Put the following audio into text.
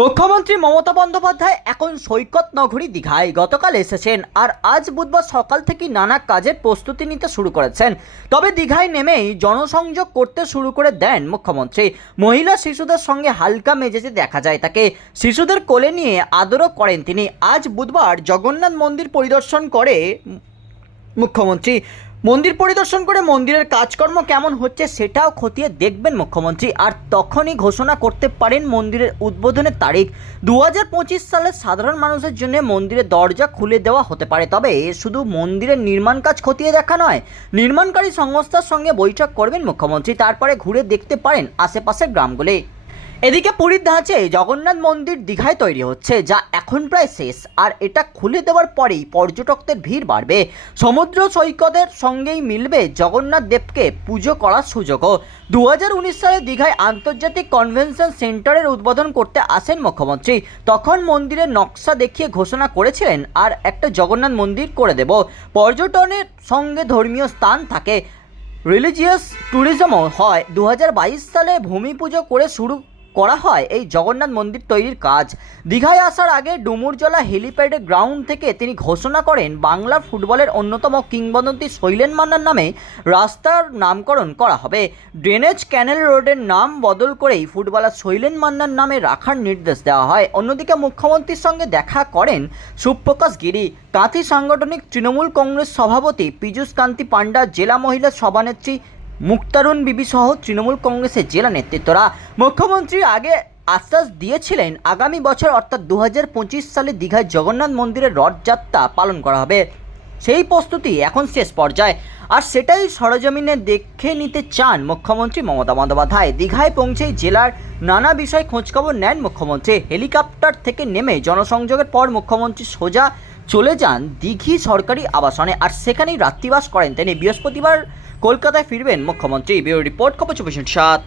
মুখ্যমন্ত্রী মমতা বন্দ্যোপাধ্যায় এখন সৈকত নগরী দীঘায়। গতকাল এসেছেন আর আজ বুধবার সকাল থেকেই নানা কাজের প্রস্তুতি নিতে শুরু করেছেন। তবে দীঘায় নেমেই জনসংযোগ করতে শুরু করে দেন মুখ্যমন্ত্রী। মহিলা শিশুদের সঙ্গে হালকা মেজেজে দেখা যায় তাকে। শিশুদের কোলে নিয়ে আদরও করেন তিনি। আজ বুধবার জগন্নাথ মন্দির পরিদর্শন করে মুখ্যমন্ত্রী। মন্দির পরিদর্শন করে মন্দিরের কাজকর্ম কেমন হচ্ছে সেটাও খতিয়ে দেখবেন মুখ্যমন্ত্রী। আর তখনই ঘোষণা করতে পারেন মন্দিরের উদ্বোধনের তারিখ। দু হাজার পঁচিশ সালে সাধারণ মানুষের জন্য মন্দিরের দরজা খুলে দেওয়া হতে পারে। তবে শুধু মন্দিরের নির্মাণ কাজ খতিয়ে দেখা নয়, নির্মাণকারী সংস্থার সঙ্গে বৈঠক করবেন মুখ্যমন্ত্রী। তারপরে ঘুরে দেখতে পারেন আশেপাশের গ্রামগুলি। এদিকে পুরীর ধাঁচে জগন্নাথ মন্দির দীঘায় তৈরি হচ্ছে, যা এখন প্রায় শেষ, আর এটা খুলে দেওয়ার পরেই পর্যটকদের ভিড় বাড়বে। সমুদ্র সৈকতের সঙ্গেই মিলবে জগন্নাথ দেবকে পুজো করার সুযোগও। দু হাজার উনিশ সালে দীঘায় আন্তর্জাতিক কনভেনশন সেন্টারের উদ্বোধন করতে আসেন মুখ্যমন্ত্রী। তখন মন্দিরের নকশা দেখিয়ে ঘোষণা করেছিলেন, আর একটা জগন্নাথ মন্দির করে দেব। পর্যটনের সঙ্গে ধর্মীয় স্থান থাকে। রিলিজিয়াস ট্যুরিজমও হয়। দু হাজার বাইশ সালে ভূমি পুজো করে শুরু করা হয় এই জগন্নাথ মন্দির তৈরির কাজ। দীঘায় আসার আগে ডুমুরজলা হেলিপ্যাডের গ্রাউন্ড থেকে তিনি ঘোষণা করেন, বাংলার ফুটবলের অন্যতম কিংবদন্তি শৈলেন মান্নার নামে রাস্তার নামকরণ করা হবে। ড্রেনেজ ক্যানেল রোডের নাম বদল করেই ফুটবলার শৈলেন মান্নার নামে রাখার নির্দেশ দেওয়া হয়। অন্যদিকে মুখ্যমন্ত্রীর সঙ্গে দেখা করেন সুপ্রকাশ গিরি। কাঁথি সাংগঠনিক তৃণমূল কংগ্রেস সভাপতি পীযূষ কান্তি পান্ডা জেলা মহিলা সভানেত্রী মুক্তারুণ বিবি সহ তৃণমূল কংগ্রেসের জেলা নেতৃত্বরা মুখ্যমন্ত্রী আগে আশ্বাস দিয়েছিলেন, আগামী বছর অর্থাৎ দু হাজার পঁচিশ সালে দীঘায় জগন্নাথ মন্দিরের রথযাত্রা পালন করা হবে। সেই প্রস্তুতি এখন শেষ পর্যায়ে। আর সেটাই সরজমিনে দেখে নিতে চান মুখ্যমন্ত্রী মমতা বন্দ্যোপাধ্যায়। দীঘায় পৌঁছেই জেলার নানা বিষয় খোঁজখবর নেন মুখ্যমন্ত্রী। হেলিকপ্টার থেকে নেমে জনসংযোগের পর মুখ্যমন্ত্রী সোজা চলে যান দিঘি সরকারি আবাসনে। আর সেখানেই রাত্রিবাস করেন তিনি। বৃহস্পতিবার কলকাতায় ফিরবেন মুখ্যমন্ত্রী ব্যুরো রিপোর্ট চব্বিশ সাত।